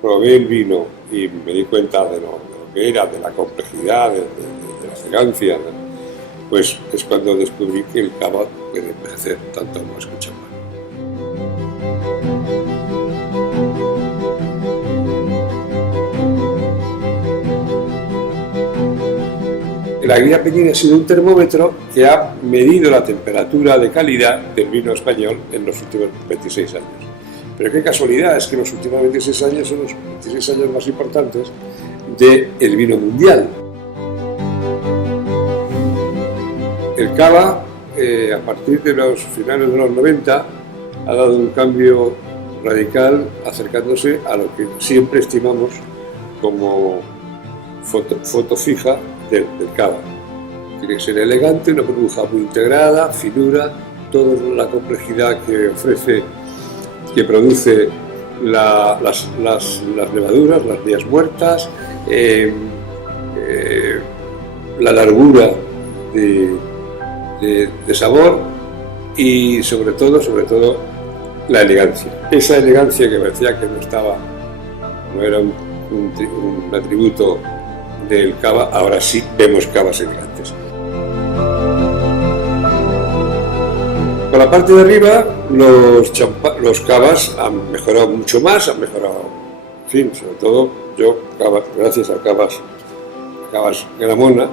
probé el vino y me di cuenta de lo que era, de la complejidad, de la elegancia, pues es cuando descubrí que el cava puede envejecer tanto más que champán. La guía Peñín ha sido un termómetro que ha medido la temperatura de calidad del vino español en los últimos 26 años. Pero qué casualidad, es que los últimos 26 años son los 26 años más importantes del vino mundial. El cava, a partir de los finales de los 90, ha dado un cambio radical acercándose a lo que siempre estimamos como foto fija del cava. Tiene que ser elegante, una burbuja muy integrada, finura, toda la complejidad que ofrece, que produce las levaduras, las vías muertas, la largura de sabor y sobre todo la elegancia. Esa elegancia que parecía que no era un atributo del cava, ahora sí vemos cavas elegantes. Por la parte de arriba, los cavas han mejorado mucho más, en fin, sobre todo yo, gracias a cavas Gramona,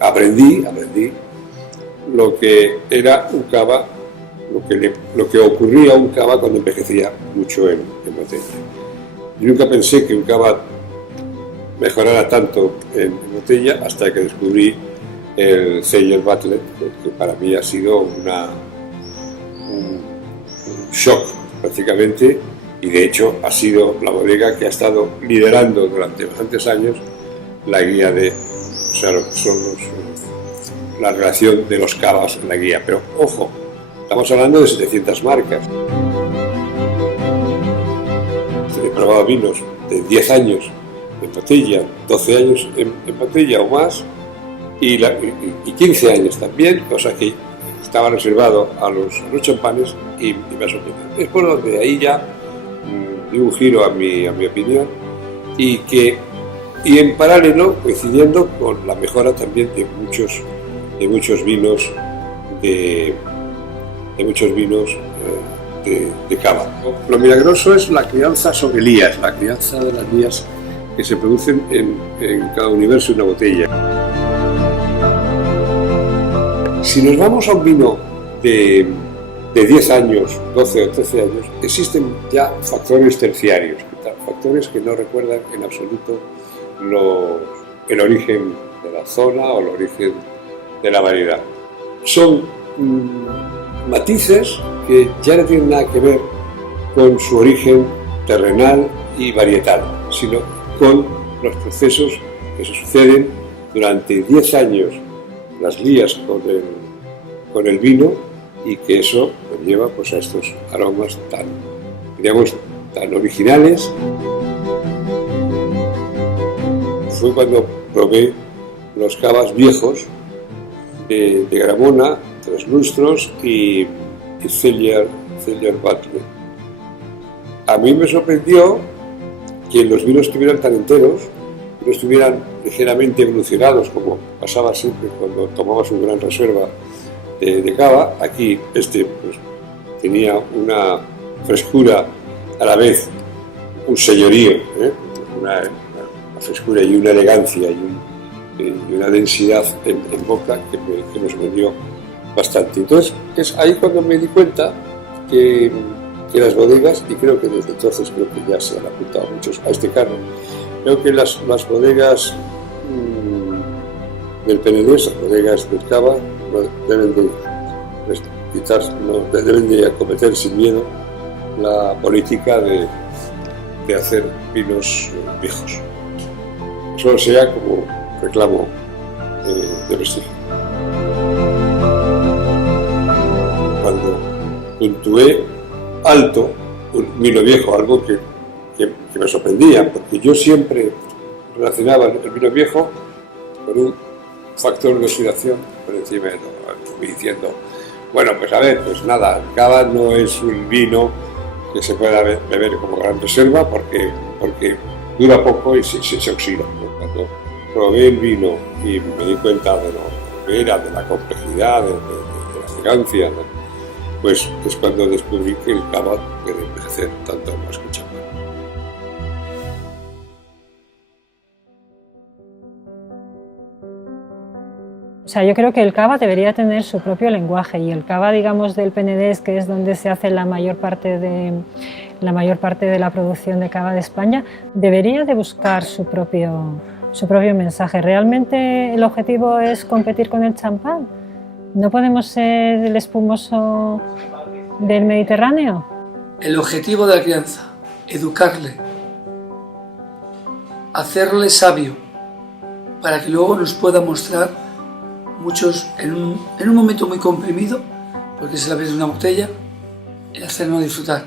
aprendí lo que era un cava, lo que ocurría a un cava cuando envejecía mucho en botella. Yo nunca pensé que un cava mejorara tanto en botella hasta que descubrí el Cellar Butler, que para mí ha sido un shock prácticamente, y de hecho ha sido la bodega que ha estado liderando durante bastantes años la guía lo que son la relación de los cavas en la guía. Pero ojo, estamos hablando de 700 marcas. He probado vinos de 10 años en botella, 12 años en botella o más, y 15 años también, cosa que estaba reservado a los champanes y me ha sorprendido. Es por donde ahí ya di un giro a mi opinión y en paralelo coincidiendo con la mejora también de muchos vinos de cava. Lo milagroso es la crianza sobre lías, la crianza de las lías que se producen en cada universo de una botella. Si nos vamos a un vino de 10 años, 12 o 13 años, existen ya factores terciarios, factores que no recuerdan en absoluto el origen de la zona o el origen de la variedad. Son matices que ya no tienen nada que ver con su origen terrenal y varietal, sino con los procesos que se suceden durante 10 años, las lías con el vino, y que eso lleva pues a estos aromas tan originales. Fue cuando probé los cavas viejos de Gramona, Tres Lustros y Cellar Butler. A mí me sorprendió que los vinos estuvieran tan enteros, que no estuvieran ligeramente evolucionados, como pasaba siempre cuando tomabas una gran reserva de cava. Aquí pues, tenía una frescura, a la vez un señorío, una frescura y una elegancia y una densidad en boca que me sorprendió bastante. Entonces es ahí cuando me di cuenta que las bodegas, y creo que desde entonces ya se han apuntado muchos a este carro, creo que las bodegas del Penedès, las bodegas del cava, deben de acometer sin miedo la política de hacer vinos viejos. Solo sea como reclamo de prestigio. Cuando puntué alto un vino viejo, algo que me sorprendía, porque yo siempre relacionaba el vino viejo con un factor de oxidación por encima de todo, diciendo, bueno, pues a ver, pues nada, el cava no es un vino que se pueda beber como gran reserva porque dura poco y se oxida, ¿no? Cuando probé el vino y me di cuenta de lo que era, de la complejidad, de la elegancia, ¿no? Pues es cuando descubrí que el cava puede envejecer tanto más que champán. O sea, yo creo que el cava debería tener su propio lenguaje y el cava, digamos, del Penedés, que es donde se hace la mayor parte de la producción de cava de España, debería de buscar su propio mensaje. ¿Realmente el objetivo es competir con el champán? ¿No podemos ser el espumoso del Mediterráneo? El objetivo de la crianza, educarle, hacerle sabio, para que luego nos pueda mostrar muchos, en un momento muy comprimido, porque se le abre una botella, el hacernos disfrutar.